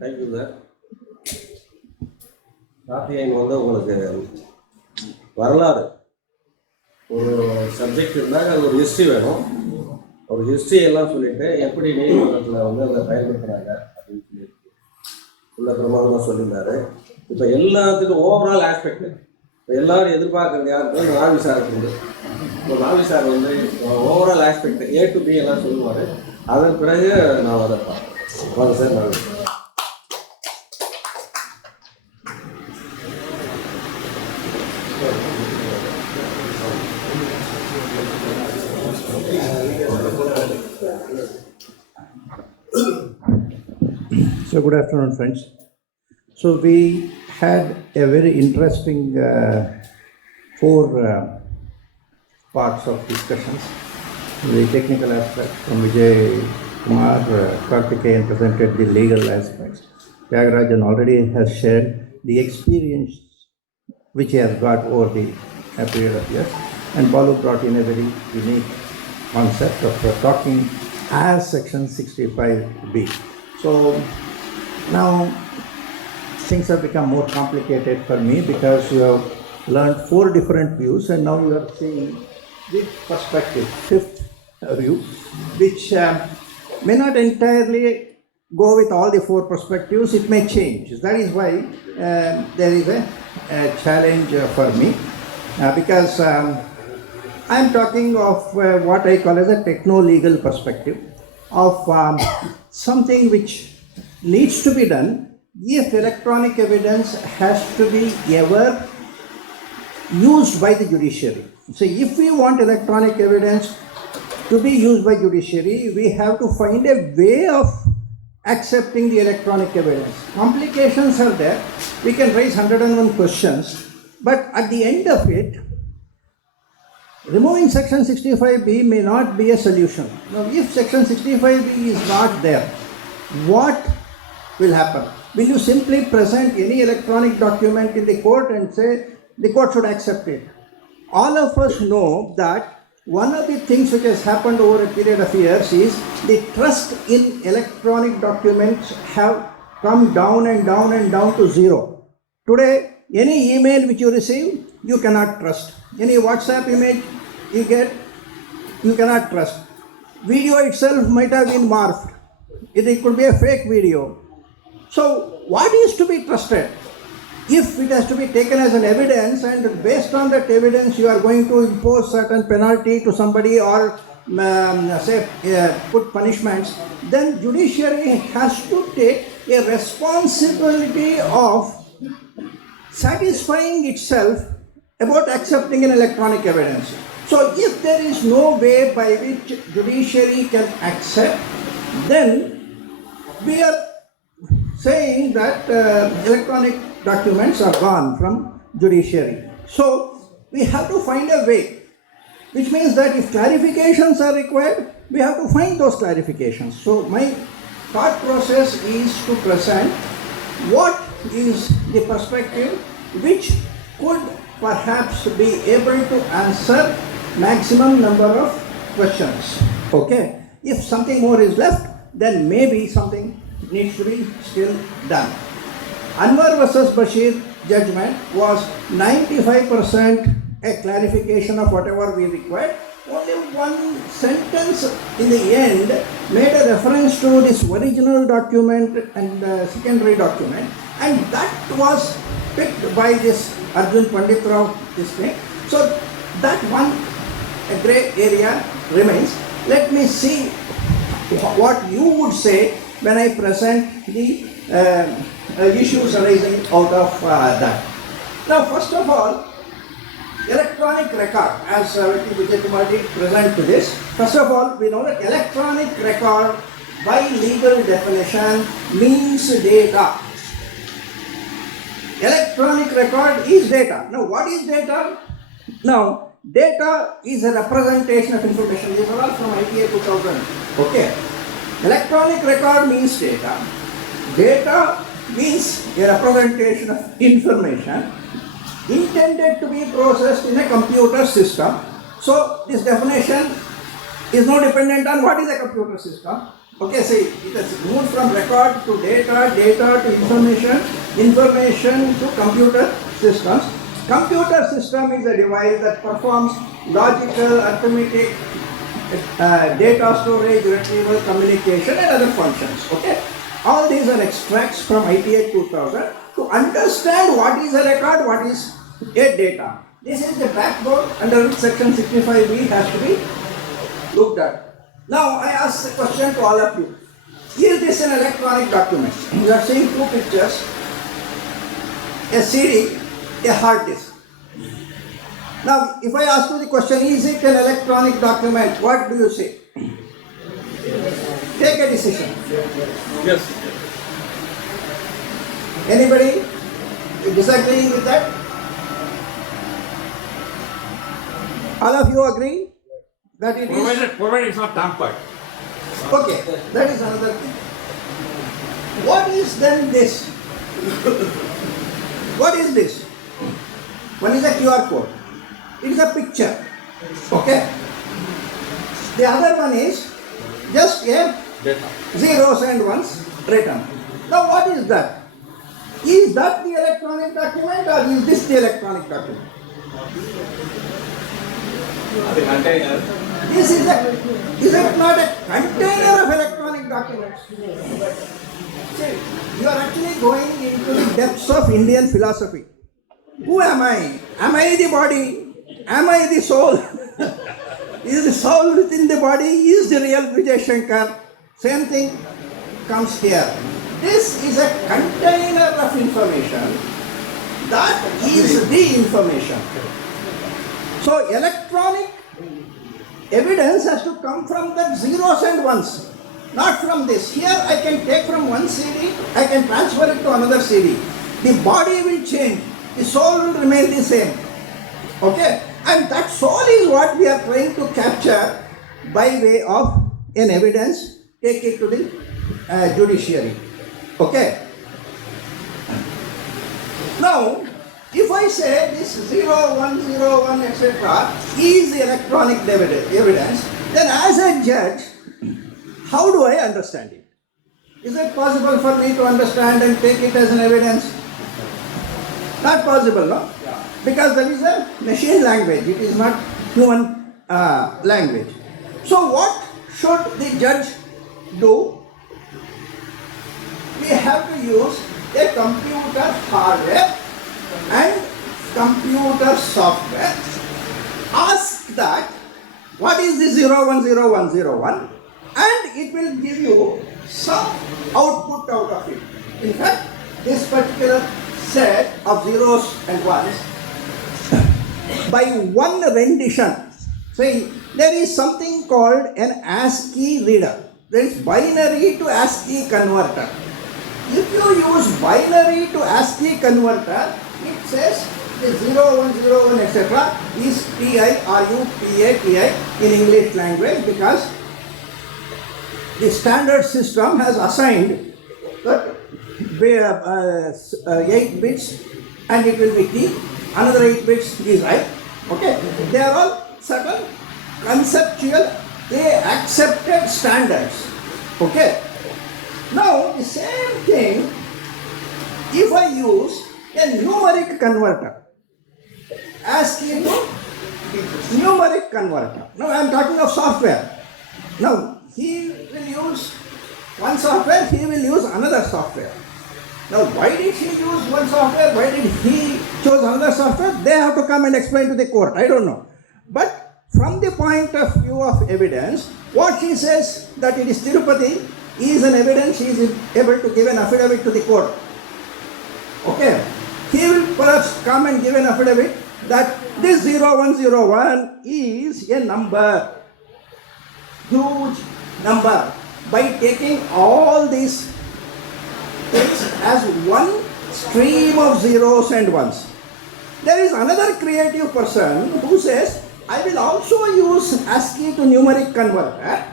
Thank you sir. Karthikeyan உங்களுக்கு வரலாறு ஒரு சப்ஜெக்ட் இருந்தால் அது ஒரு ஹிஸ்ட்ரி வேணும். ஒரு ஹிஸ்ட்ரியெல்லாம் சொல்லிவிட்டு எப்படி நீதிமன்றத்தில் அதை பயன்படுத்துகிறாங்க அப்படின்னு சொல்லி உள்ள பிரமாதமாக சொல்லியிருந்தாரு. இப்போ எல்லாத்துக்கும் ஓவரால் ஆஸ்பெக்ட் இப்போ எல்லோரும் எதிர்பார்க்குறது யாருக்கு நாவி சார் இருக்குது. இப்போ நாவி sir overall aspect A to B எல்லாம் சொல்லுவார். அதன் பிறகு நான் அதை பார்ப்பேன். வாங்க sir. Navi So good afternoon, friends. So we had a very interesting four parts of discussions. The technical aspect from Vijayashankar, Karthikeyan presented the legal aspects. Tyagarajan already has shared the experience which he has got over the period of years, and Balu brought in a very unique concept of talking as section 65B. So now things have become more complicated for me because you have learned four different views and now you are seeing the perspective, fifth view, which may not entirely go with all the four perspectives. It may change. That is why there is a challenge for me because I am talking of what I call as a techno-legal perspective of something which needs to be done if electronic evidence has to be ever used by the judiciary. So if we want electronic evidence to be used by judiciary, we have to find a way of accepting the electronic evidence. Complications are there. We can raise 101 questions, but at the end of it, removing section 65B may not be a solution. Now, if section 65B is not there, what will happen? Will you simply present any electronic document in the court and say the court should accept it? All of us know that one of the things which has happened over a period of years is the trust in electronic documents have come down and down and down to zero. Today, any email which you receive, you cannot trust. Any WhatsApp image you get, you cannot trust. Video itself might have been morphed. It could be a fake video. So what is to be trusted? If it has to be taken as an evidence and based on that evidence you are going to impose certain penalty to somebody or put punishments, then judiciary has to take a responsibility of satisfying itself about accepting an electronic evidence. So if there is no way by which judiciary can accept, then we are saying that electronic documents are gone from judiciary. So we have to find a way, which means that if clarifications are required, we have to find those clarifications. So my thought process is to present what is the perspective which could perhaps be able to answer maximum number of questions. Okay, if something more is left, then maybe something needs to be still done. Anwar versus Bashir judgment was 95% a clarification of whatever we required. Only one sentence in the end made a reference to this original document and secondary document, and that was picked by this Arjun Pandit Rao, this thing. So that one grey area remains. Let me see what you would say when I present the issues arising out of that. Now, first of all, electronic record, as Vijayashankar did present to this. First of all, we know that electronic record by legal definition means data. Electronic record is data. Now, what is data? Now, data is a representation of information. These are all from IEA 2000. Okay. Electronic record means data. Data means a representation of information intended to be processed in a computer system. So this definition is not dependent on what is a computer system. Okay, see, it is moved from record to data, data to information, information to computer systems. Computer system is a device that performs logical, arithmetic, data storage, retrieval, communication and other functions. Okay? All these are extracts from ITA 2000 to understand what is a record, what is a data. This is the backbone under which section 65B has to be looked at. Now I ask the question to all of you. Is this an electronic document? You are seeing two pictures, a CD, a hard disk. Now if I ask you the question, is it an electronic document? What do you say? Take a decision. Yes. Anybody disagreeing with that? All of you agree that it is? Provided it's not tampered. Okay, that is another thing. What is then this? What is this? One is a QR code. It is a picture. Okay. The other one is just a Data. zeros and ones written. Now what is that? Is that the electronic document or is this the electronic document? The container. This is it not a container of electronic documents? See, you are actually going into the depths of Indian philosophy. Who am I? Am I the body? Am I the soul? Is the soul within the body? Is the real Vijayashankar? Same thing comes here. This is a container of information. That is the information. So electronic evidence has to come from the zeros and ones, not from this. Here I can take from one CD, I can transfer it to another CD. The body will change, the soul will remain the same. Okay? And that soul is what we are trying to capture by way of an evidence, take it to the judiciary. Okay? Now, if I say this 0101 etc. is the electronic evidence, then as a judge, how do I understand it? Is it possible for me to understand and take it as an evidence? Not possible, no? Because that is a machine language, it is not human language. So what should the judge do? We have to use a computer hardware and computer software. Ask that what is the 010101 and it will give you some output out of it. In fact, this particular set of zeros and ones by one rendition. See, there is something called an ASCII reader. There is binary to ASCII converter. If you use binary to ASCII converter, it says the 0101 etc. is TIRUPATI in English language because the standard system has assigned that 8 bits and it will be T, another 8 bits is I. Okay, they are all certain conceptual, they accepted standards. Okay. Now the same thing, if I use a numeric converter, ASCII to numeric converter. Now I am talking of software. Now he will use one software, he will use another software. Now why did he use one software, why did he choose another software? They have to come and explain to the court, I don't know. But from the point of view of evidence, what he says that it is Tirupati is an evidence, he is able to give an affidavit to the court. Okay, he will perhaps come and give an affidavit that this 0101 is a number, huge number, by taking all these things as one stream of zeros and ones. There is another creative person who says, I will also use ASCII to numeric converter.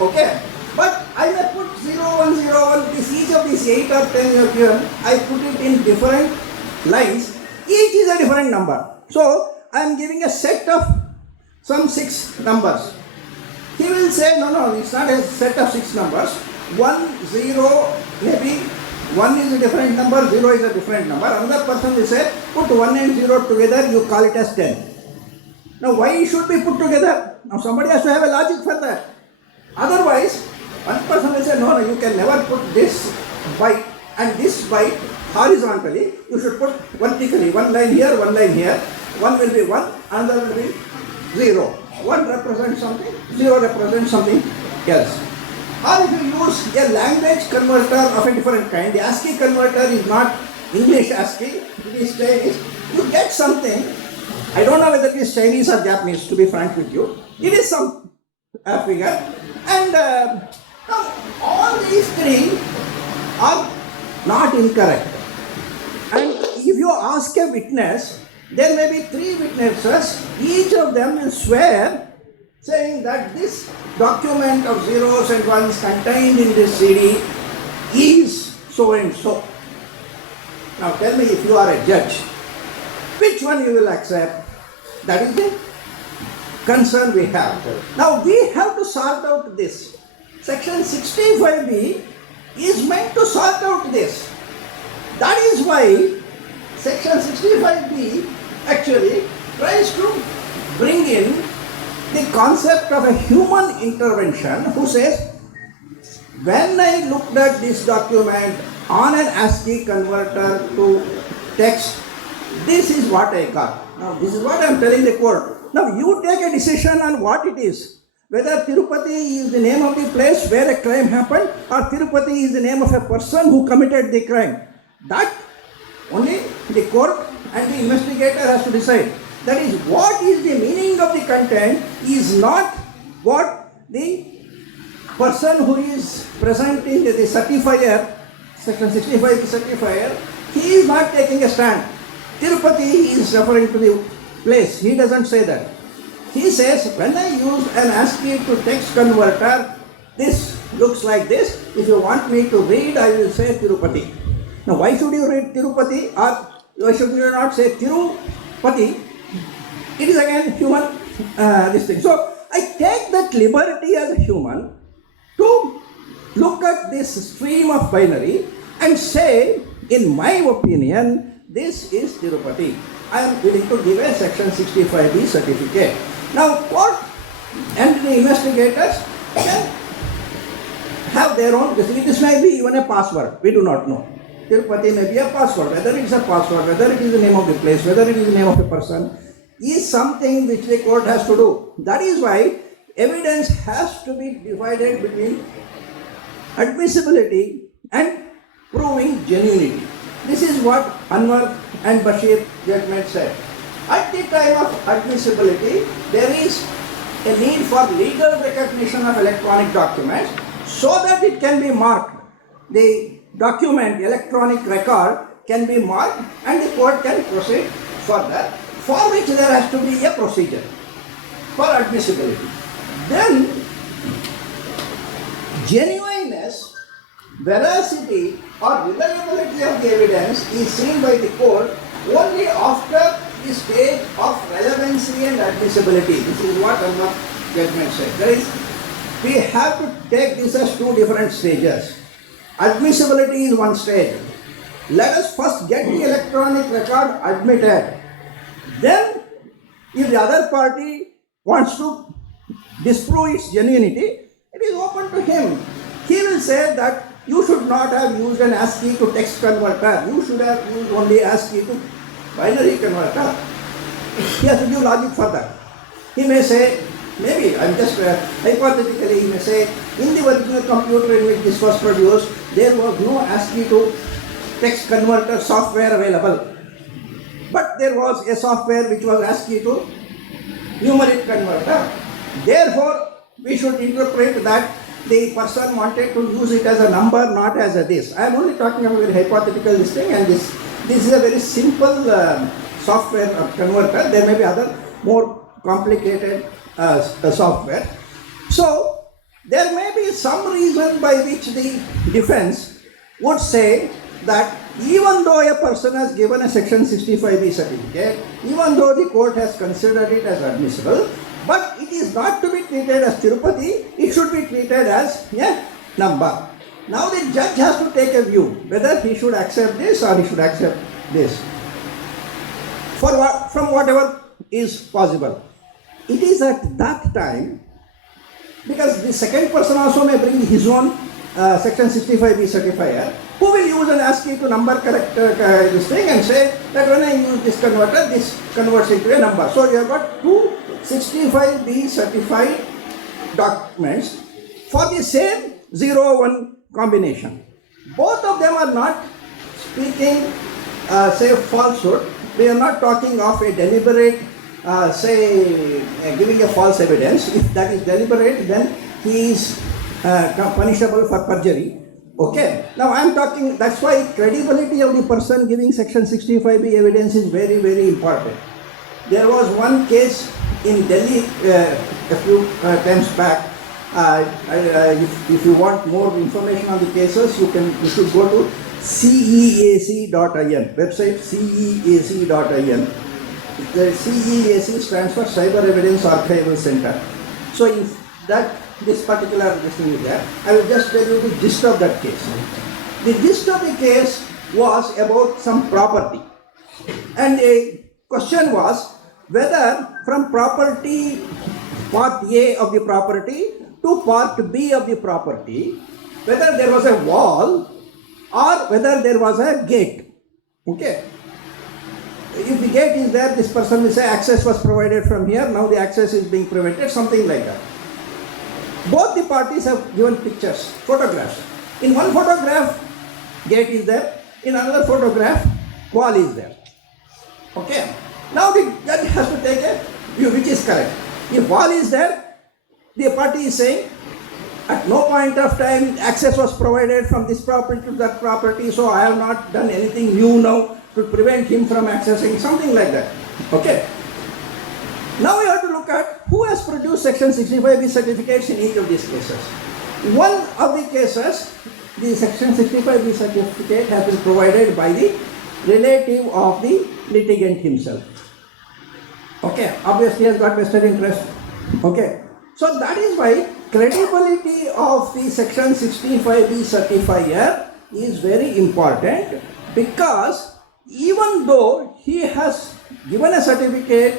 Okay, but I may put 0101, each of these 8 or 10 you have given, I put it in different lines, each is a different number. So I am giving a set of some 6 numbers. He will say, no, it's not a set of 6 numbers. 1, 0, maybe 1 is a different number, 0 is a different number. Another person will say, put 1 and 0 together, you call it as 10. Now, why it should be put together? Now, somebody has to have a logic for that. Otherwise, one person will say, no, you can never put this byte and this byte horizontally. You should put vertically, one line here, one line here. One will be 1, another will be 0. 1 represents something, 0 represents something else. Or if you use a language converter of a different kind, the ASCII converter is not English ASCII, it is Chinese, you get something. I don't know whether it is Chinese or Japanese, to be frank with you. It is some figure. And now all these 3 are not incorrect. And if you ask a witness, there may be 3 witnesses, each of them will swear saying that this document of zeros and ones contained in this CD is so and so. Now tell me, if you are a judge, which one you will accept? That is the concern we have. Now we have to sort out this. Section 65B is meant to sort out this. That is why Section 65B actually tries to bring in the concept of a human intervention who says, when I looked at this document on an ASCII converter to text, this is what I got. Now this is what I am telling the court. Now you take a decision on what it is. Whether Tirupati is the name of the place where a crime happened or Tirupati is the name of a person who committed the crime. That only the court and the investigator has to decide. That is, what is the meaning of the content is not what the person who is presenting the certifier, section 65 certifier, he is not taking a stand. Tirupati is referring to the place. He doesn't say that. He says, when I use an ASCII to text converter, this looks like this. If you want me to read, I will say Tirupati. Now, why should you read Tirupati, or why should you not say Tirupati? It is again human this thing. So, I take that liberty as a human to look at this stream of binary and say, in my opinion, this is Tirupati. I am willing to give a section 65B certificate. Now, court and the investigators can have their own, this may be even a password, we do not know. Tirupati may be a password, whether it is a password, whether it is the name of the place, whether it is the name of a person, is something which the court has to do. That is why evidence has to be divided between admissibility and proving genuinity. This is what Anwar and Bashir judgment said. At the time of admissibility, there is a need for legal recognition of electronic documents so that it can be marked. The document, electronic record can be marked and the court can proceed further, for which there has to be a procedure for admissibility. Then, genuineness, veracity or reliability of the evidence is seen by the court only after the stage of relevancy and admissibility. This is what Anwar judgment said. There is, we have to take this as 2 different stages. Admissibility is one stage. Let us first get the electronic record admitted. Then, if the other party wants to disprove its genuinity, it is open to him. He will say that you should not have used an ASCII to text converter. You should have used only ASCII to binary converter. He has to give logic for that. He may say, maybe, I'm just hypothetically, he may say, in the original computer in which this was produced, there was no ASCII to text converter software available. But there was a software which was ASCII to numeric converter. Therefore, we should interpret that the person wanted to use it as a number, not as a this. I am only talking about a very hypothetical this thing, and this is a very simple software converter. There may be other more complicated software. So, there may be some reason by which the defense would say that even though a person has given a section 65B certificate, even though the court has considered it as admissible, but it is not to be treated as Tirupati, it should be treated as a number. Now the judge has to take a view whether he should accept this or he should accept this. From whatever is possible. It is at that time, because the second person also may bring his own section 65B certifier, who will use an ASCII to number correct this thing and say that when I use this converter, this converts into a number. So you have got two 65B certified documents for the same 0-1 combination. Both of them are not speaking, say, falsehood. They are not talking of a deliberate, giving a false evidence. If that is deliberate, then he is punishable for perjury. Okay. Now I am talking, that's why credibility of the person giving section 65B evidence is very, very important. There was one case in Delhi a few times back. If you want more information on the cases, you should go to ceac.in, website ceac.in. The CEAC stands for Cyber Evidence Archival Center. So in this particular thing is there, I will just tell you the gist of that case. The gist of the case was about some property, and a question was whether from property part A of the property to part B of the property, whether there was a wall or whether there was a gate. Okay. If the gate is there, this person will say access was provided from here, now the access is being prevented, something like that. Both the parties have given pictures, photographs. In one photograph, gate is there. In another photograph, wall is there. Okay. Now the judge has to take a view which is correct. If wall is there, the party is saying at no point of time access was provided from this property to that property, so I have not done anything new now to prevent him from accessing, something like that. Okay. Now we have to look at who has produced section 65B certificates in each of these cases. One of the cases, the section 65B certificate has been provided by the relative of the litigant himself. Okay, obviously has got vested interest. Okay, so that is why credibility of the section 65B certifier is very important, because even though he has given a certificate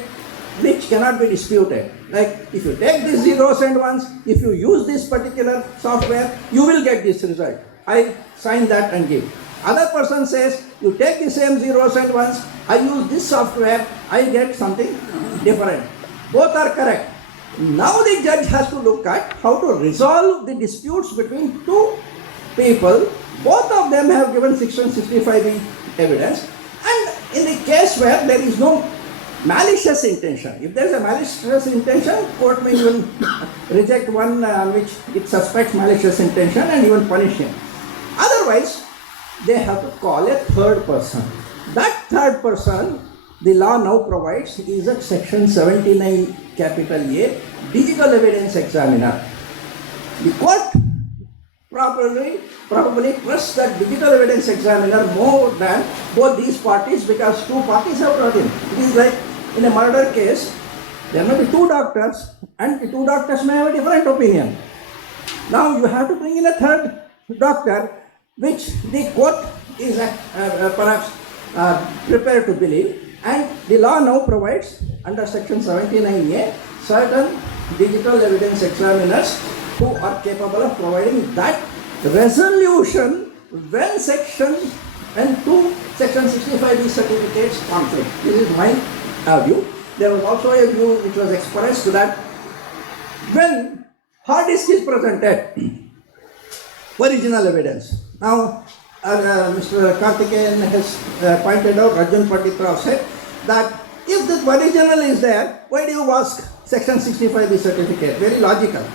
which cannot be disputed, like if you take these zeros and ones, if you use this particular software, you will get this result. I sign that and give. Other person says, you take the same zeros and ones, I use this software, I get something different. Both are correct. Now the judge has to look at how to resolve the disputes between two people. Both of them have given section 65B evidence, and in the case where there is no malicious intention, if there is a malicious intention, court may even reject one which it suspects malicious intention and even punish him. Otherwise, they have to call a third person. That third person, the law now provides, is at section 79 capital A, digital evidence examiner. The court probably trusts that digital evidence examiner more than both these parties, because two parties have brought in. It is like in a murder case, there may be two doctors and the two doctors may have a different opinion. Now you have to bring in a third doctor, which the court is perhaps prepared to believe, and the law now provides under section 79A certain digital evidence examiners who are capable of providing that resolution when two section 65B certificates conflict. This is my view. There was also a view which was expressed that when hard disk is presented, original evidence. Now, Mr. Karthikeyan has pointed out, Arjun Pandit said that if the original is there, why do you ask section 65B certificate? Very logical.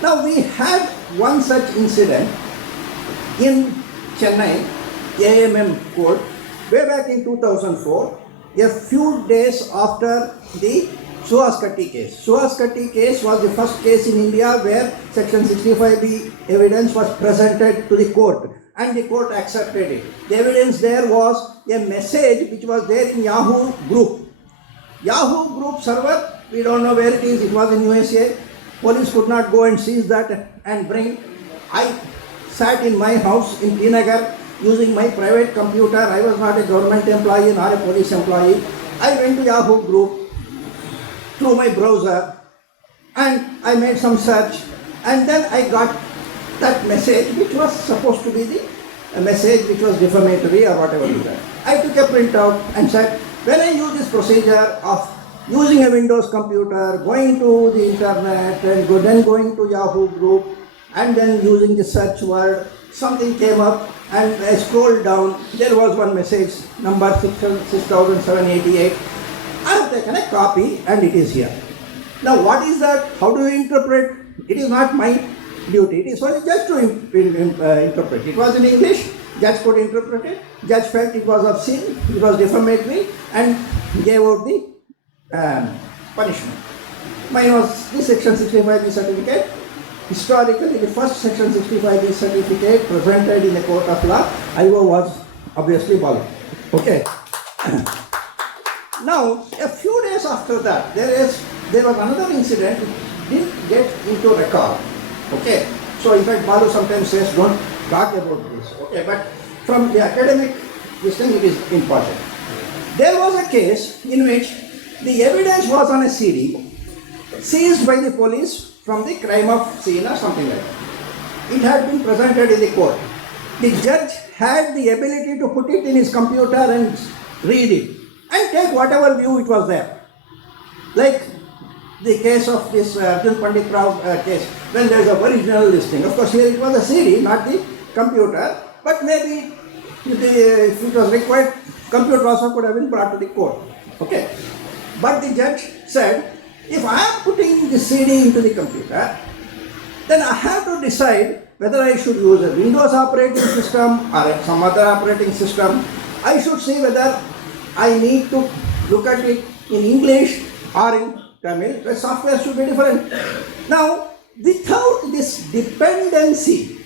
Now, we had one such incident in Chennai, AMM court, way back in 2004, a few days after the Suhas-Katti case. Suhas-Katti case was the first case in India where section 65B evidence was presented to the court, and the court accepted it. The evidence there was a message which was there in Yahoo group. Yahoo group server We don't know where it is. It was in USA. Police could not go and seize that and bring. I sat in my house in Tinagar using my private computer. I was not a government employee nor a police employee. I went to Yahoo group through my browser and I made some search, and then I got that message which was supposed to be the message which was defamatory or whatever it was. I took a printout and said, when I use this procedure of using a Windows computer, going to the internet and then going to Yahoo group and then using the search word, something came up and I scrolled down. There was one message, number 6788. I have taken a copy and it is here. Now what is that? How do you interpret? It is not my duty. It is for the judge to interpret. It was in English. Judge could interpret it. Judge felt it was obscene, it was defamatory, and gave out the punishment. Mine was the Section 65B certificate. Historically, the first Section 65B certificate presented in a court of law, Iowa was obviously valid. Okay. Now, a few days after that, there was another incident which didn't get into record. Okay. So, in fact, Balu sometimes says, don't talk about this. Okay. But from the academic, this thing, it is important. There was a case in which the evidence was on a CD seized by the police from the crime of scene or something like that. It had been presented in the court. The judge had the ability to put it in his computer and read it and take whatever view it was there. Like the case of this Arjun Pandit Rao case, when there is a original listing. Of course, here it was a CD, not the computer, but maybe if it was required, computer also could have been brought to the court. Okay. But the judge said, if I am putting the CD into the computer, then I have to decide whether I should use a Windows operating system or some other operating system. I should see whether I need to look at it in English or in Tamil. The software should be different. Now, without this dependency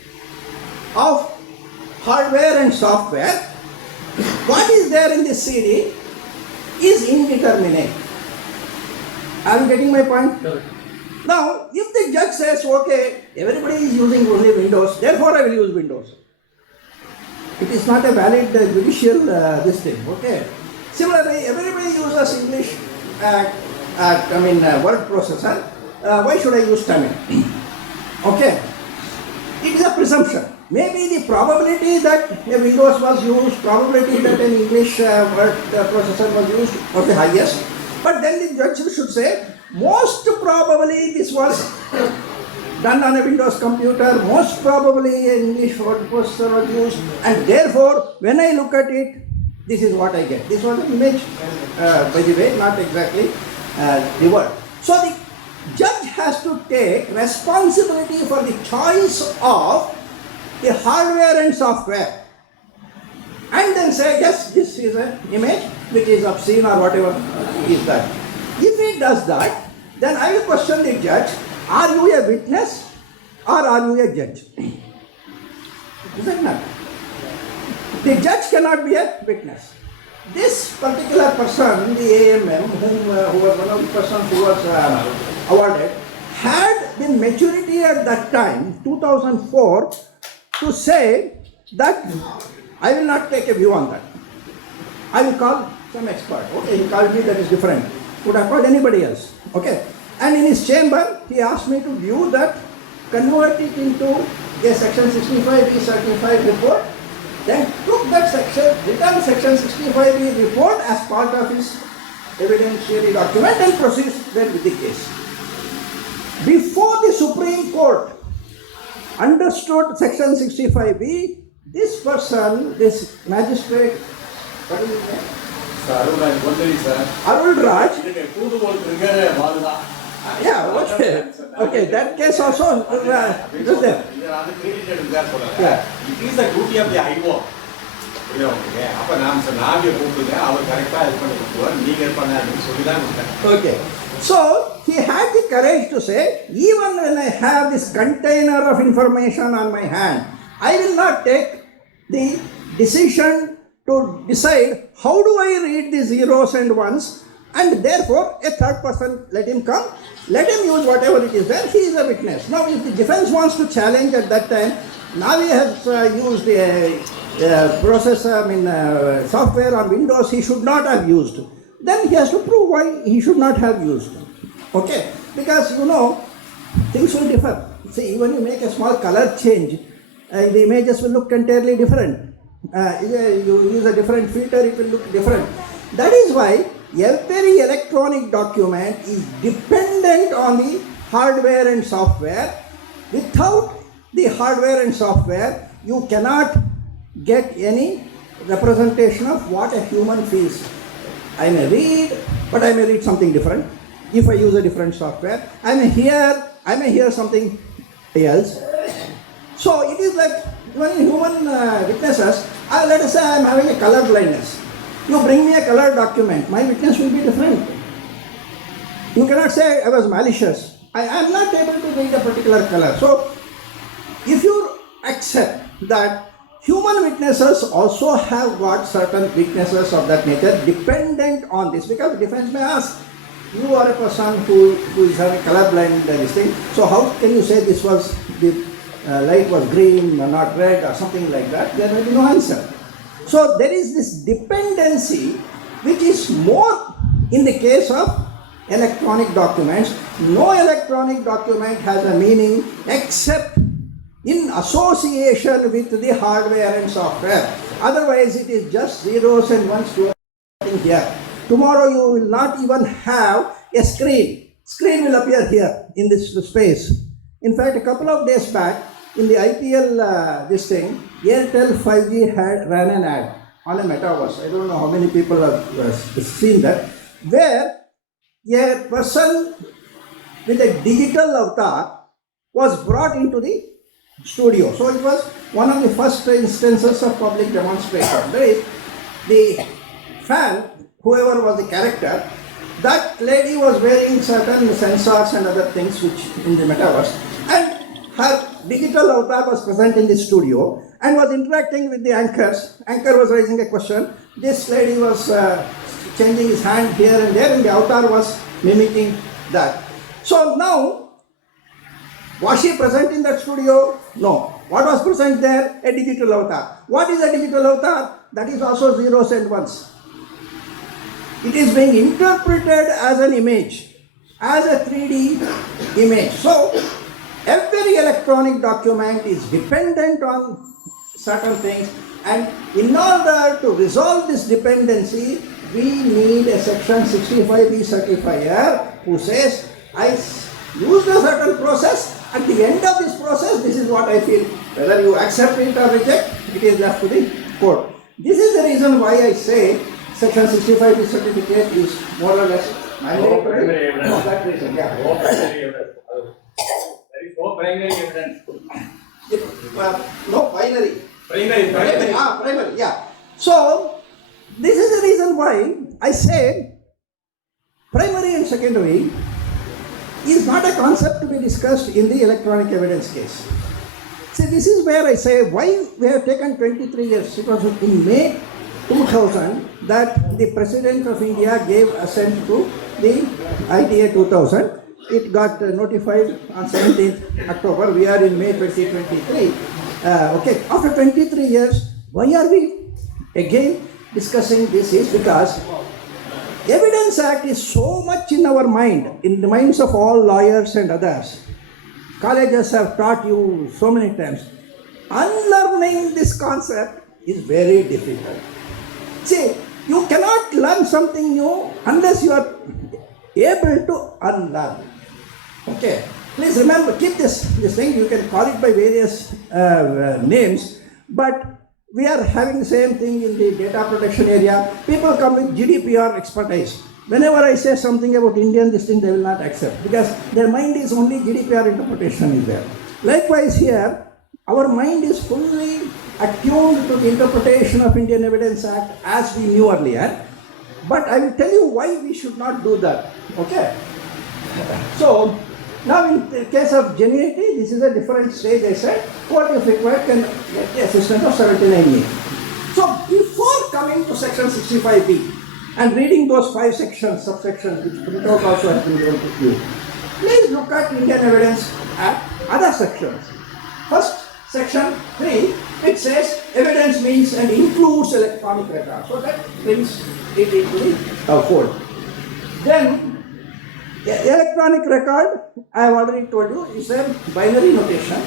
of hardware and software, what is there in the CD is indeterminate. Are you getting my point? Correct. Now, if the judge says, okay, everybody is using only Windows, therefore I will use Windows. It is not a valid judicial this thing, okay? Similarly, everybody uses English, word processor. Why should I use Tamil? Okay. It is a presumption. Maybe the probability that a Windows was used, probability that an English word processor was used was the highest. But then the judge should say, most probably this was done on a Windows computer, most probably an English word processor was used, and therefore, when I look at it, this is what I get. This was an image, by the way, not exactly the word. So the judge has to take responsibility for the choice of the hardware and software, and then say, yes, this is an image which is obscene or whatever is that. If he does that, then I will question the judge, are you a witness or are you a judge? Is that not? The judge cannot be a witness. This particular person, the AMM, who was one of the persons who was awarded, had the maturity at that time, 2004, to say that I will not take a view on that. I will call some expert. Okay, he called me, that is different. Could have called anybody else. Okay. And in his chamber, he asked me to view that, convert it into a Section 65B certified report, then took that section, return Section 65B report as part of his evidentiary document and proceeds then with the case. Before the Supreme Court understood Section 65B, this person, this magistrate, what is his name? Arul Raj. Yeah, okay. Okay, that case also was there. It is the duty of the IO. Okay. So he had the courage to say, even when I have this container of information on my hand, I will not take the decision to decide how do I read the zeros and ones And therefore, a third person, let him come, let him use whatever it is there, he is a witness. Now, if the defense wants to challenge at that time, Navi has used software on Windows he should not have used. Then he has to prove why he should not have used. Okay? Because, things will differ. See, when you make a small color change, the images will look entirely different. You use a different filter, it will look different. That is why every electronic document is dependent on the hardware and software. Without the hardware and software, you cannot get any representation of what a human feels. I may read, but I may read something different if I use a different software. I may hear something else. So it is like when human witnesses, let us say I am having a color blindness. You bring me a color document, my witness will be different. You cannot say I was malicious. I am not able to read a particular color. So if you accept that human witnesses also have got certain weaknesses of that nature dependent on this, because the defense may ask, you are a person who is having colorblind this thing, so how can you say this was, the light was green or not red or something like that? There may be no answer. So there is this dependency which is more in the case of electronic documents. No electronic document has a meaning except in association with the hardware and software. Otherwise it is just zeros and ones to here. Tomorrow you will not even have a screen. Screen will appear here in this space. In fact, a couple of days back, in the IPL Airtel 5G ran an ad on a metaverse. I don't know how many people have seen that, where a person with a digital avatar was brought into the studio. So it was one of the first instances of public demonstration. There is the fan, whoever was the character, that lady was wearing certain sensors and other things which in the metaverse, and her digital avatar was present in the studio and was interacting with the anchors. Anchor was raising a question. This lady was changing his hand here and there, and the avatar was mimicking that. So now, was she present in that studio? No. What was present there? A digital avatar. What is a digital avatar? That is also zeros and ones. It is being interpreted as an image, as a 3D image. So, every electronic document is dependent on certain things, and in order to resolve this dependency, we need a section 65B certifier who says, I used a certain process, at the end of this process, this is what I feel. Whether you accept it or reject, it is left to the court. This is the reason why I say section 65B certificate is more or less primary evidence. No, that reason, yeah. No primary evidence. There is no primary evidence. No, binary. Primary. Primary, yeah. So, this is the reason why I say primary and secondary is not a concept to be discussed in the electronic evidence case. See, this is where I say why we have taken 23 years. It was in May 2000 that the President of India gave assent to the ITA 2000. It got notified on 17th October. We are in May 2023. Okay, after 23 years, why are we again discussing this? Is because Evidence Act is so much in our mind, in the minds of all lawyers and others. Colleges have taught you so many times. Unlearning this concept is very difficult. See, you cannot learn something new unless you are able to unlearn. Okay, please remember, keep this thing, you can call it by various names, but we are having the same thing in the data protection area. People come with GDPR expertise. Whenever I say something about Indian, this thing they will not accept because their mind is only GDPR interpretation is there. Likewise here, our mind is fully attuned to the interpretation of Indian Evidence Act as we knew earlier. But I will tell you why we should not do that. Okay? So, now in the case of genuinity, this is a different stage. I said, court if required can get the assistance of 79A. So before coming to section 65B, and reading those 5 sections, subsections, which printout also has been given to you. Please look at Indian evidence at other sections. First, section 3, it says evidence means and includes electronic record. So that brings it into the fold. Then, electronic record, I have already told you, is a binary notation.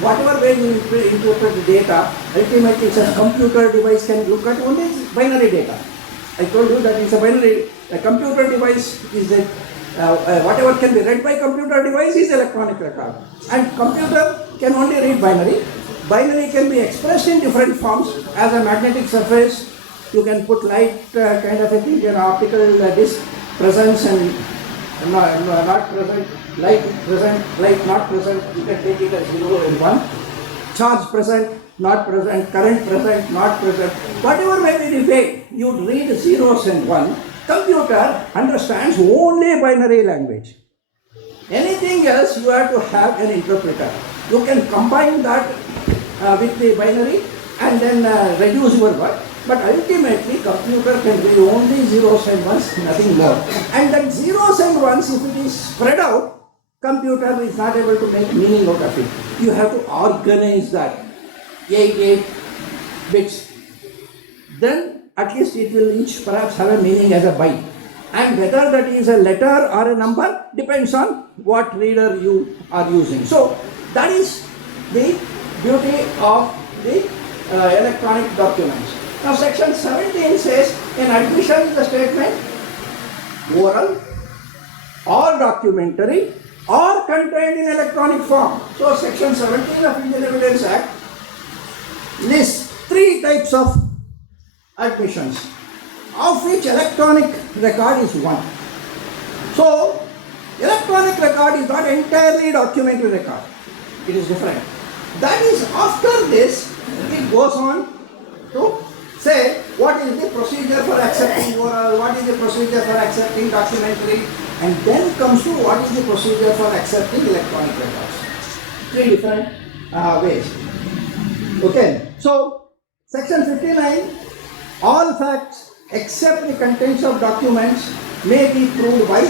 Whatever way you interpret the data, ultimately it's a computer device can look at only binary data. I told you that it's a binary, a computer device is a, whatever can be read by computer device is electronic record. And computer can only read binary. Binary can be expressed in different forms as a magnetic surface. You can put light kind of a thing, an optical disc presence and not present, light not present, you can take it as 0 and 1. Charge present, not present, current present, not present. Whatever may be the way you read zeros and 1, computer understands only binary language. Anything else you have to have an interpreter. You can combine that with the binary and then reduce your word. But ultimately, computer can read only zeros and ones, nothing more. And that zeros and ones, if it is spread out, computer is not able to make meaning out of it. You have to organize that 8 bits. Then at least it will each perhaps have a meaning as a byte. And whether that is a letter or a number depends on what reader you are using. So that is the beauty of the electronic documents. Now section 17 says an admission is a statement oral or documentary or contained in electronic form. So section 17 of Indian Evidence Act lists 3 types of admissions, of which electronic record is one. So electronic record is not entirely documentary record. It is different. That is, after this, it goes on to say what is the procedure for accepting oral, what is the procedure for accepting documentary, and then comes to what is the procedure for accepting electronic records. 3 different ways. Okay, so section 59, all facts except the contents of documents may be proved by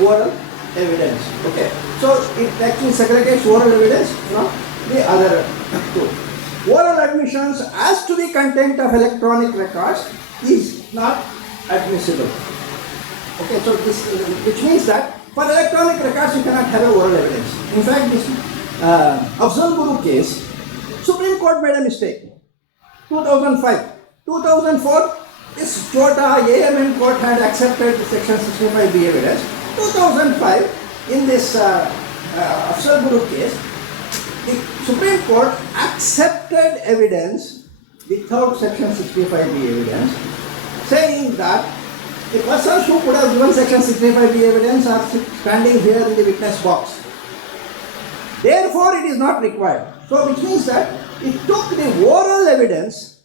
oral evidence. Okay, so it actually segregates oral evidence from the other 2. Oral admissions as to the content of electronic records is not admissible. Okay, so this, which means that for electronic records you cannot have a oral evidence. In fact, this Afzal Guru case, Supreme Court made a mistake. 2005. 2004, this Chota AMN court had accepted section 65B evidence. 2005, in this Afzal Guru case, the Supreme Court accepted evidence without section 65B evidence, saying that the persons who could have given section 65B evidence are standing here in the witness box. Therefore, it is not required. So, which means that it took the oral evidence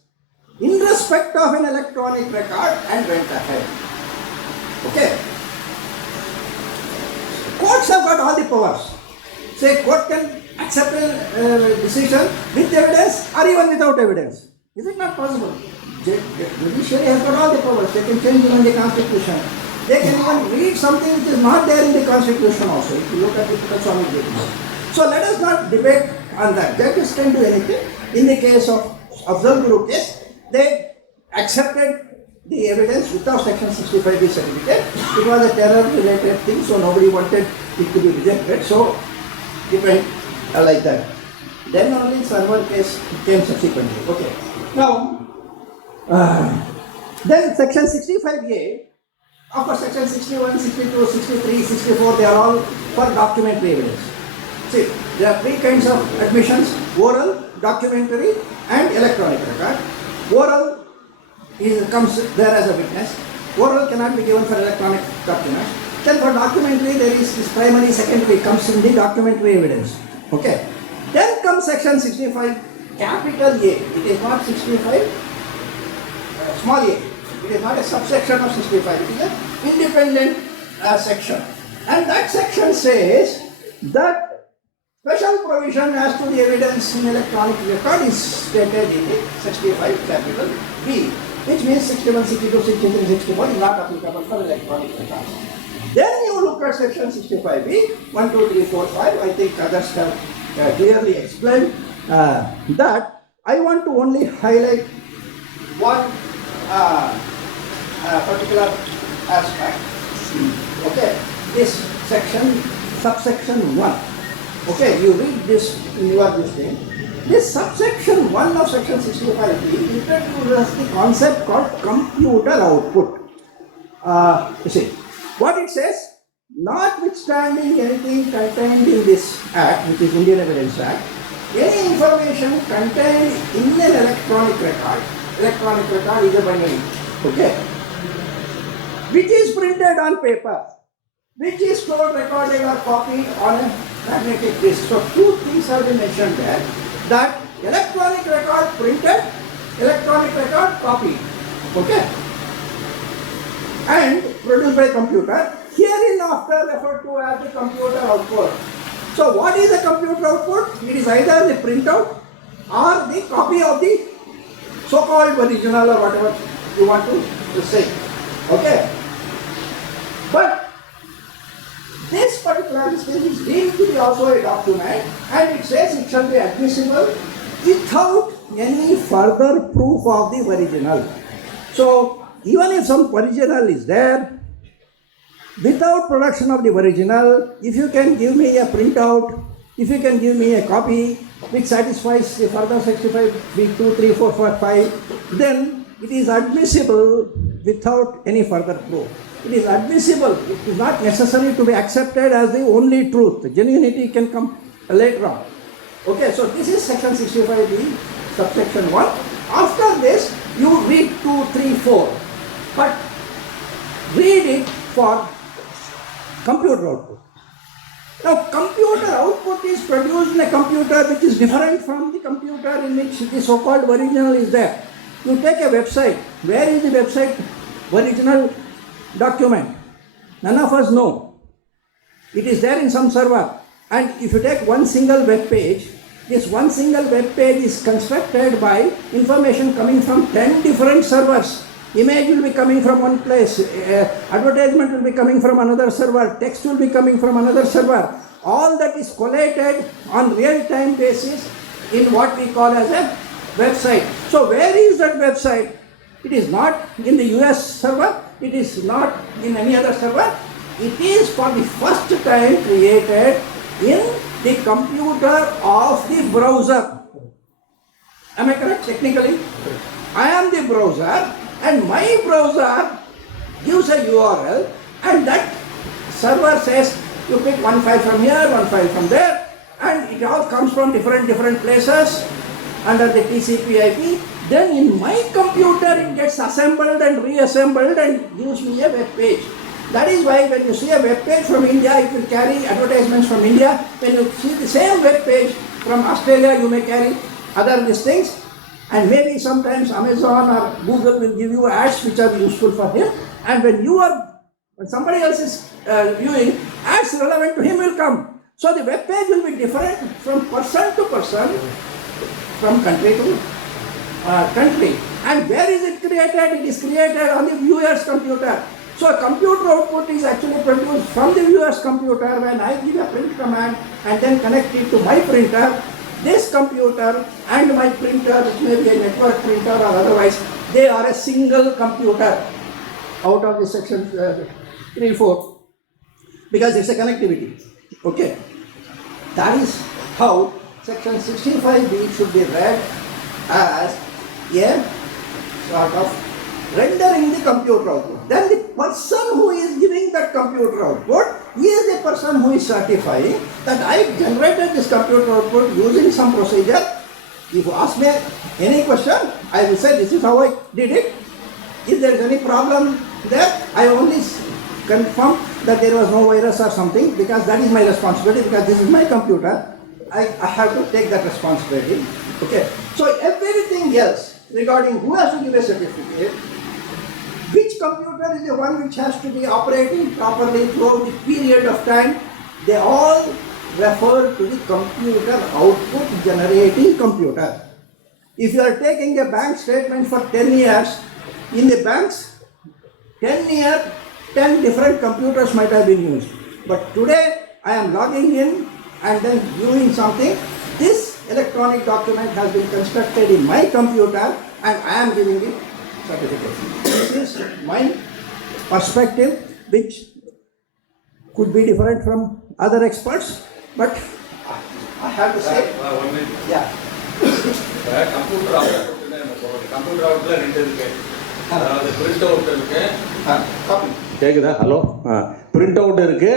in respect of an electronic record and went ahead. Okay. Courts have got all the powers. Say, court can accept a decision with evidence or even without evidence. Is it not possible? Judiciary has got all the powers. They can change even the constitution. They can even read something which is not there in the constitution also. If you look at the Swami judgment. So let us not debate on that. Judges can do anything. In the case of Afzal Guru case, they accepted the evidence without section 65B certificate. It was a terror-related thing, so nobody wanted it to be rejected. So it went like that. Then only server case came subsequently. Okay. Now, then section 65A, of course section 61, 62, 63, 64, they are all for documentary evidence. See, there are 3 kinds of admissions: oral, documentary and electronic record. Oral comes there as a witness. Oral cannot be given for electronic documents. Then for documentary there is this primary, secondary comes in the documentary evidence. Okay. Then comes section 65, capital A. It is not 65, small a. It is not a subsection of 65. It is an independent section. And that section says that special provision as to the evidence in electronic record is stated in the 65 capital B. which means 61, 62, 63, 64 is not applicable for electronic records. Then you look at section 65B, 1, 2, 3, 4, 5. I think others have clearly explained that. I want to only highlight one particular aspect. Okay, this section, subsection 1. Okay, you read this in your this thing. This subsection 1 of section 65B introduces the concept called computer output. You see, what it says, notwithstanding anything contained in this Act, which is Indian Evidence Act, any information contained in an electronic record is a binary, okay, which is printed on paper, which is stored, recorded or copied on a magnetic disk. So two things have been mentioned there, that electronic record printed, electronic record copied, okay, and produced by computer, hereinafter referred to as the computer output. So what is the computer output? It is either the printout or the copy of the so-called original or whatever you want to say, okay. But this particular thing is deemed to be also a document, and it says it shall be admissible without any further proof of the original. So even if some original is there, without production of the original, if you can give me a printout, if you can give me a copy which satisfies the further 65, 2, 3, 4, 5, then it is admissible without any further proof. It is admissible. It is not necessary to be accepted as the only truth. Genuinity can come later on. Okay, so this is section 65B, subsection 1. After this, you read 2, 3, 4. But read it for computer output. Now, computer output is produced in a computer which is different from the computer in which the so-called original is there. You take a website. Where is the website original document? None of us know. It is there in some server. And if you take one single web page, this one single web page is constructed by information coming from 10 different servers. Image will be coming from one place, advertisement will be coming from another server, text will be coming from another server. All that is collated on real-time basis in what we call as a website. So where is that website? It is not in the US server, it is not in any other server. It is for the first time created in the computer of the browser. Am I correct technically? I am the browser, and my browser gives a URL, and that server says you pick one file from here, one file from there, and it all comes from different places under the TCP/IP. Then in my computer it gets assembled and reassembled and gives me a web page. That is why when you see a web page from India, it will carry advertisements from India. When you see the same web page from Australia, you may carry other listings. And maybe sometimes Amazon or Google will give you ads which are useful for him. And when somebody else is viewing, ads relevant to him will come. So the web page will be different from person to person, from country to country. And where is it created? It is created on the viewer's computer. So a computer output is actually produced from the viewer's computer. When I give a print command and then connect it to my printer, this computer and my printer, which may be a network printer or otherwise, they are a single computer out of the section 3-4, because it's a connectivity. Okay, that is how section 65B should be read as a sort of rendering the computer output. Then the person who is giving that computer output is the person who is certifying that I generated this computer output using some procedure. If you ask me any question, I will say this is how I did it. If there is any problem there, I only confirm that there was no virus or something, because that is my responsibility, because this is my computer. I have to take that responsibility. Okay. So everything else regarding who has to give a certificate, which computer is the one which has to be operating properly throughout the period of time, they all refer to the computer output generating computer. If you are taking a bank statement for 10 years, In the banks, 10 different computers might have been used. But today, I am logging in and then viewing something. This electronic document has been constructed in my computer and I am giving it certification. This is my perspective, which could be different from other experts, but I have to say, 1 minute. yeah. Computer out computer அவுட்ல 2 இருக்கு. அதாவது print out இருக்கு. Copy. கேட்குதா? Hello. Print out இருக்குது,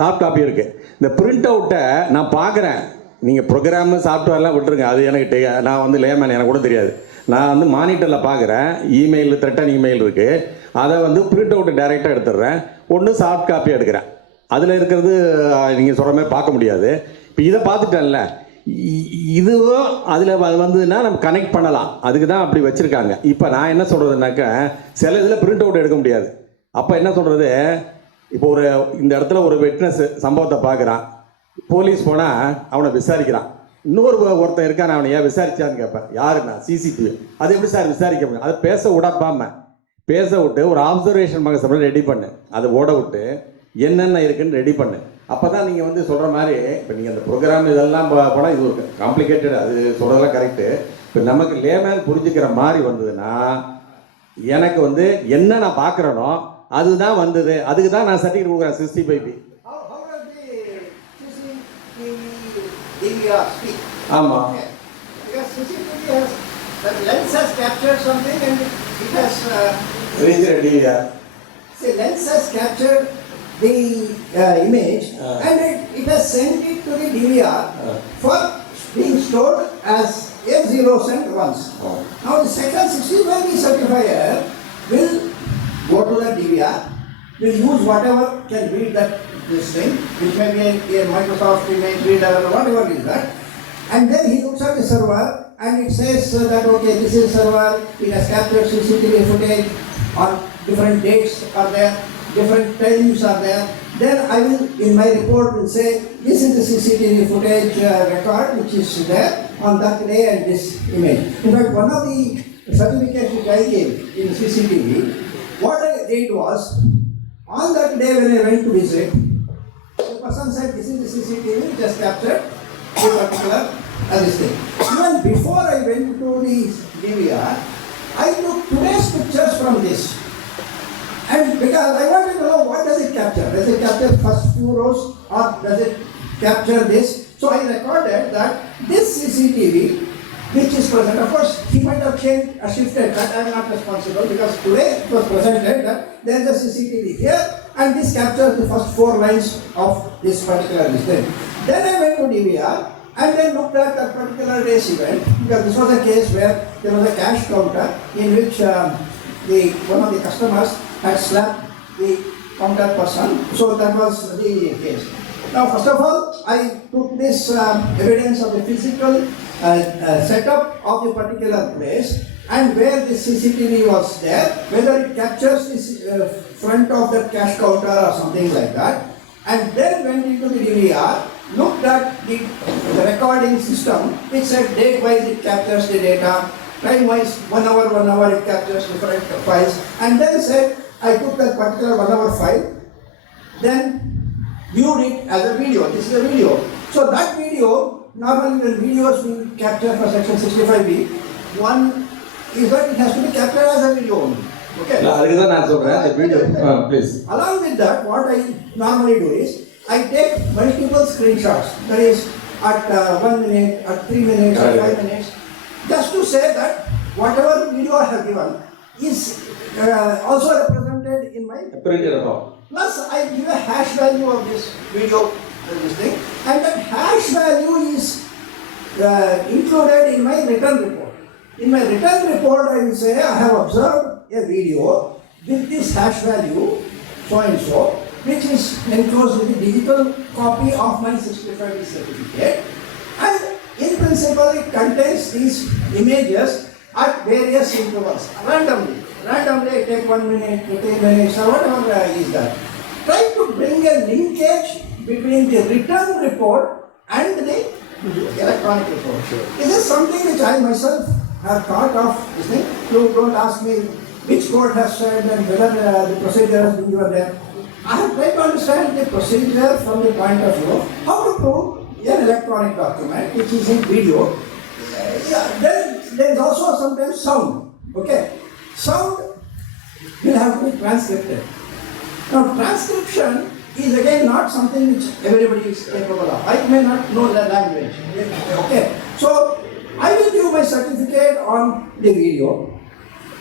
soft copy இருக்குது. இந்த print அவுட்டை நான் பார்க்குறேன். நீங்கள் ப்ரோக்ராமு சாஃப்ட்வேர்லாம் விட்டுருங்க, அது எனக்கு நான் வந்து லேமேன், எனக்கு கூட தெரியாது. நான் வந்து மானிட்டரில் பார்க்குறேன், இமெயில் த்ரெட்டன் இமெயில் இருக்குது, அதை வந்து பிரிண்ட் அவுட்டு டைரெக்டாக எடுத்துடுறேன். ஒன்று சாஃப்ட் காப்பி எடுக்கிறேன். அதில் இருக்கிறது நீங்கள் சொல்கிற மாதிரி பார்க்க முடியாது. இப்போ இதை பார்த்துட்டேன்ல, இதுவும் அதில் வந்ததுன்னா நம்ம கனெக்ட் பண்ணலாம். அதுக்கு தான் அப்படி வச்சுருக்காங்க. இப்போ நான் என்ன சொல்கிறதுனாக்கா, சில இதில் பிரிண்ட் அவுட் எடுக்க முடியாது. அப்போ என்ன சொல்கிறது, இப்போ இந்த இடத்துல ஒரு விட்னஸ் சம்பவத்தை பார்க்குறான், போலீஸ் போனால் அவனை விசாரிக்கிறான். ஒருத்தன் இருக்கான், அவனை ஏன் விசாரிச்சான்னு கேட்பேன். யாருன்னா சிசிடிவி. அது எப்படி சார் விசாரிக்க முடியும்? அதை பேச விட்டு ஒரு ஆப்சர்வேஷன் மகசம் ரெடி பண்ணு, அதை ஓட விட்டு என்னென்ன இருக்குன்னு ரெடி பண்ணு. அப்போ தான் நீங்கள் வந்து சொல்கிற மாதிரி, இப்போ நீங்கள் அந்த ப்ரோக்ராம் இதெல்லாம் போனால் இது ஒரு காம்ப்ளிகேட்டட், அது சொல்கிறதெல்லாம் கரெக்டு. இப்போ நமக்கு லேமேன் புரிஞ்சுக்கிற மாதிரி வந்ததுன்னா, எனக்கு வந்து என்ன நான் பார்க்குறேனோ அதுதான் வந்தது. அதுக்கு தான் நான் சர்டிஃபிகேட் கொடுக்குறேன் 65B. How does the DVR speak? ஆமாம். Okay. Because CCTV has, the lens has captured something and it has, say lens has captured the image and it has sent it to the DVR for being stored as F0s and 1s. Now the second 65B certifier will go to the DVR, will use whatever can read this thing, which may be a Microsoft image reader or whatever is that, and then he looks at the server and it says that okay, this is server, it has captured CCTV footage on different dates are there, different times are there. Then I will, in my report, will say this is the CCTV footage record which is there on that day and this image. In fact, one of the certificates which I gave in CCTV, what I did was, on that day when I went to visit, the person said this is the CCTV which has captured this particular this thing. Even before I went to the DVR, I took today's pictures from this. And because I wanted to know what does it capture? Does it capture first few rows or does it capture this? So I recorded that this CCTV which is present. Of course, he might have changed or shifted, that I am not responsible because today it was presented that there is a CCTV here and this captures the first 4 lines of this particular thing. Then I went to DVR and then looked at that particular day's event, because this was a case where there was a cash counter in which one of the customers had slapped the counter person. So that was the case. Now, first of all, I took this evidence of the physical setup of the particular place and where the CCTV was there, whether it captures the front of the cash counter or something like that, and then went into the DVR, looked at the recording system, which said date-wise it captures the data, time-wise 1 hour it captures different files, and then said I took that particular 1 hour file, then viewed it as a video. This is a video. So that video, normally when videos we capture for section 65B, one is that it has to be captured as a video only. Okay. Please. Along with that, what I normally do is I take multiple screenshots. That is at 1 minute, at 3 minutes, at 5 minutes, just to say that whatever video I have given is also represented in my printed out. Plus, I give a hash value of this video, this thing, and that hash value is included in my written report. In my written report, I will say I have observed a video with this hash value, so and so, which is enclosed with the digital copy of my 65B certificate, and in principle, it contains these images at various intervals, randomly. Randomly, I take 1 minute, 15 minutes, or whatever is that. Try to bring a linkage between the written report and the electronic report. This is something which I myself have thought of. This thing. You don't ask me which court has said and whether the procedure has been given there. I have tried to understand the procedure from the point of view of how to prove an electronic document which is in video. Then there is also sometimes sound. Okay, sound will have to be transcribed. Now transcription is again not something which everybody is capable of. I may not know the language. Okay, so I will give my certificate on the video.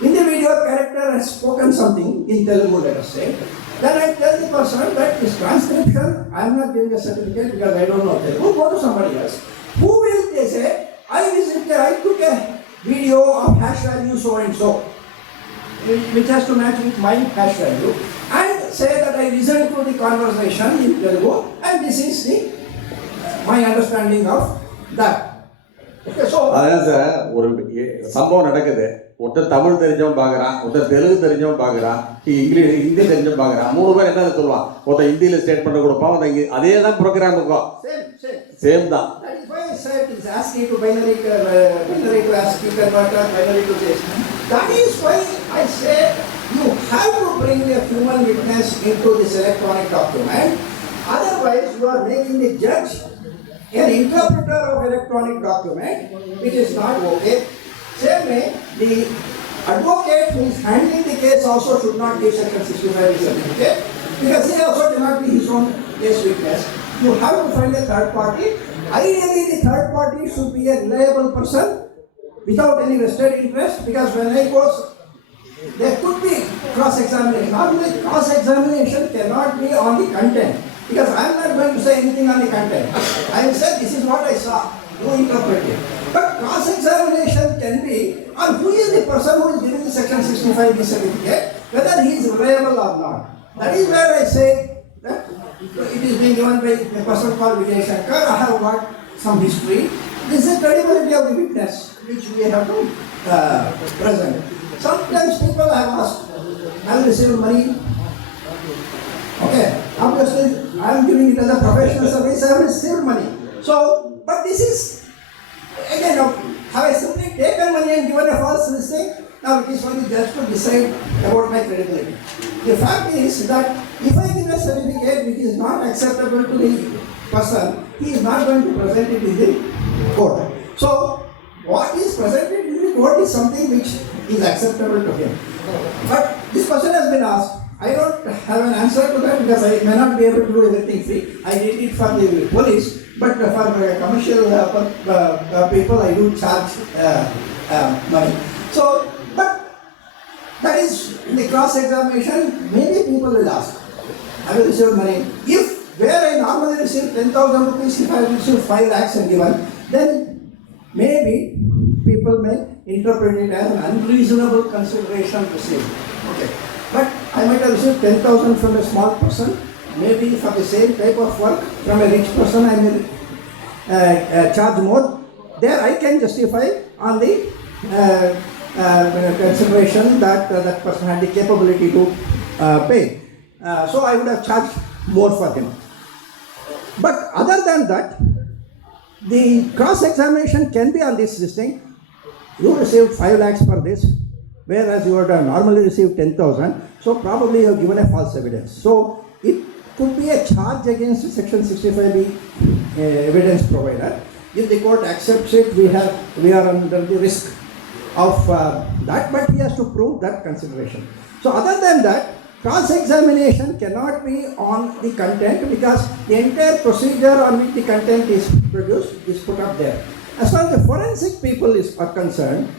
In the video, the character has spoken something in Telugu, let us say. Then I tell the person that this transcription, I am not giving a certificate because I don't know Telugu. Go to somebody else. Who will they say? I took a video of hash value so and so, which has to match with my hash value, and say that I listened to the conversation in Telugu, and this is my understanding of that. Okay, so அதான் sir ஒரு சம்பவம் நடக்குது. ஒருத்தர் தமிழ் தெரிஞ்சவன் பார்க்குறான், ஒருத்தர் தெலுங்கு தெரிஞ்சவன் பார்க்குறான், ஹிந்தி தெரிஞ்சவன் பார்க்குறான். 3 பேர் என்ன சொல்லுவான்? ஒருத்தர் ஹிந்தியில் ஸ்டேட்மெண்ட் கொடுப்பான், ஒருத்தர் அதே தான் ப்ரோக்ராமுக்கும் சேம் தான். That is why I said it's asking to binary to ASCII converter, binary to this. That is why I say you have to bring a human witness into this electronic document. Otherwise, you are making the judge an interpreter of electronic document, which is not okay. Same way, the advocate who is handling the case also should not give section 65 certificate, because he also cannot be his own case witness. You have to find a third party. Ideally, the third party should be a reliable person without any vested interest, because when I go, there could be cross-examination. Normally, cross-examination cannot be on the content, because I am not going to say anything on the content. I will say, this is what I saw, you interpret it. But cross-examination can be on who is the person who is giving the section 65B certificate, whether he is reliable or not. That is where I say that it is being given by a person called Vijayashankar. I have got some history. This is credibility of the witness, which we have to present. Sometimes people have asked, have you received money? Okay, obviously I am giving it as a professional service, I have received money. So, but this is, again, have I simply taken money and given a false listing? Now it is for the judge to decide about my credibility. The fact is that if I give a certificate which is not acceptable to the person, he is not going to present it in the court. So, what is presented in the court is something which is acceptable to him. But this question has been asked. I don't have an answer to that because I may not be able to do everything free. I did it for the police, but for commercial people, I do charge money. So, but that is in the cross-examination, maybe people will ask, have you received money? If where I normally receive 10,000 rupees, if I receive 5 lakhs and given, then maybe people may interpret it as an unreasonable consideration received. Okay. But I might have received 10,000 from a small person, maybe for the same type of work from a rich person I may charge more. There I can justify on the consideration that that person had the capability to pay. So I would have charged more for him. But other than that, the cross-examination can be on this thing. You received 5 lakhs for this, whereas you would have normally received 10,000, so probably you have given a false evidence. So it could be a charge against section 65B evidence provider. If the court accepts it, we are under the risk of that, but he has to prove that consideration. So other than that, cross-examination cannot be on the content, because the entire procedure on which the content is produced is put up there. As far as the forensic people are concerned,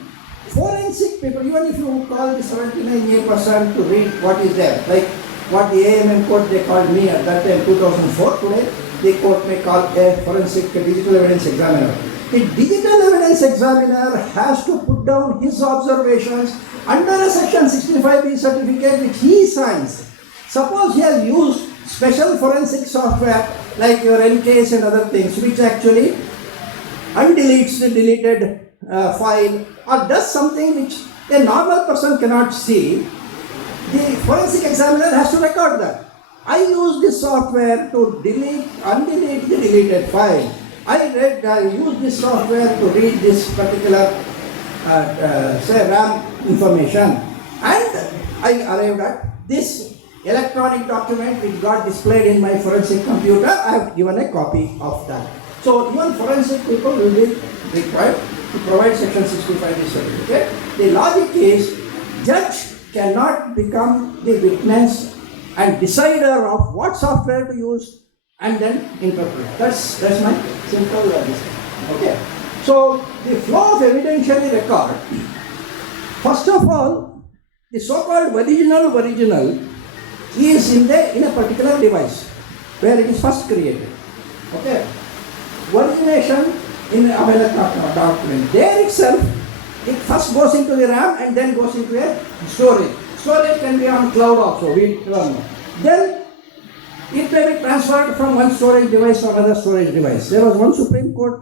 forensic people, even if you call the 79A person to read what is there, like what the AMM court they called me at that time, 2004, today the court may call a forensic digital evidence examiner. The digital evidence examiner has to put down his observations under a section 65B certificate which he signs. Suppose he has used special forensic software like your NCase and other things, which actually undeletes the deleted file or does something which a normal person cannot see, the forensic examiner has to record that. I use this software to undelete the deleted file. I use this software to read this particular say RAM information, and I arrived at this electronic document which got displayed in my forensic computer. I have given a copy of that. So even forensic people will be required to provide section 65B certificate. The logic is judge cannot become the witness and decider of what software to use and then interpret. That's my simple discussion. Okay. So the flow of evidentiary record, first of all, the so-called original is in a particular device where it is first created. Okay. Origination in a document. There itself, it first goes into the RAM and then goes into a storage. Storage can be on cloud also. Then it may be transferred from one storage device to another storage device. There was one Supreme Court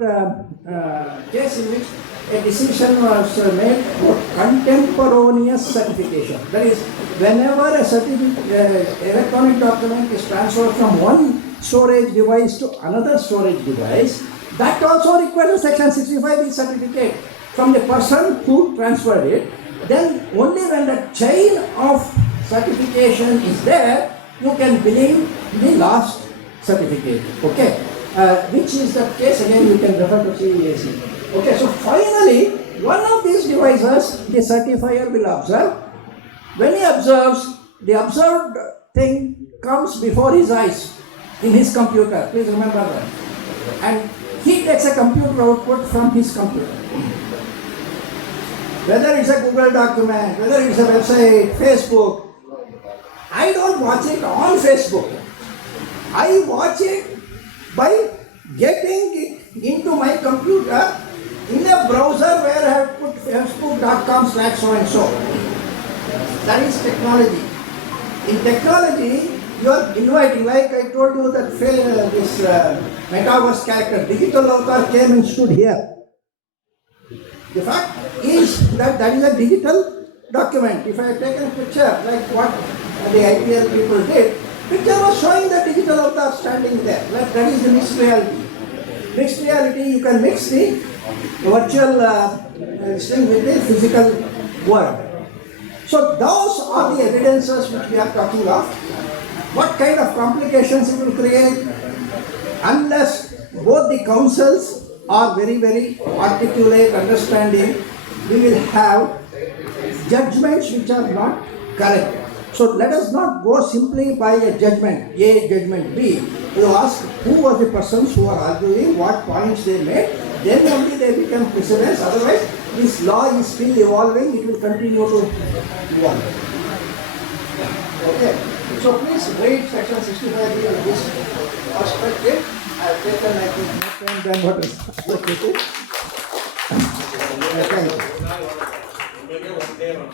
case in which a decision was made for contemporaneous certification. That is, whenever a electronic document is transferred from one storage device to another storage device, that also requires a section 65B certificate from the person who transferred it. Then only when the chain of certification is there, you can believe the last certificate. Okay, which is the case again, you can refer to CEAC. Okay, so finally, one of these devices, the certifier will observe. When he observes, the observed thing comes before his eyes in his computer. Please remember that. And he takes a computer output from his computer. Whether it's a Google document, whether it's a website, Facebook, I don't watch it on Facebook. I watch it by getting it into my computer in a browser where I have put facebook.com/so-and-so. That is technology. In technology, you are inviting, like I told you that this metaverse character, digital avatar came and stood here. The fact is that is a digital document. If I had taken a picture like what the IPL people did, picture was showing the digital avatar standing there. Like that is the mixed reality. Mixed reality, you can mix the virtual thing with the physical world. So those are the evidences which we are talking of. What kind of complications it will create unless both the counsels are very, very articulate, understanding, we will have judgments which are not correct. So let us not go simply by a judgment, A, judgment B. You ask who were the persons who are arguing, what points they made, then only they become precedents. Otherwise, this law is still evolving, it will continue to evolve. Okay, so please read section 65B in this perspective. I have taken, I think, more time than what is allocated. Thank you.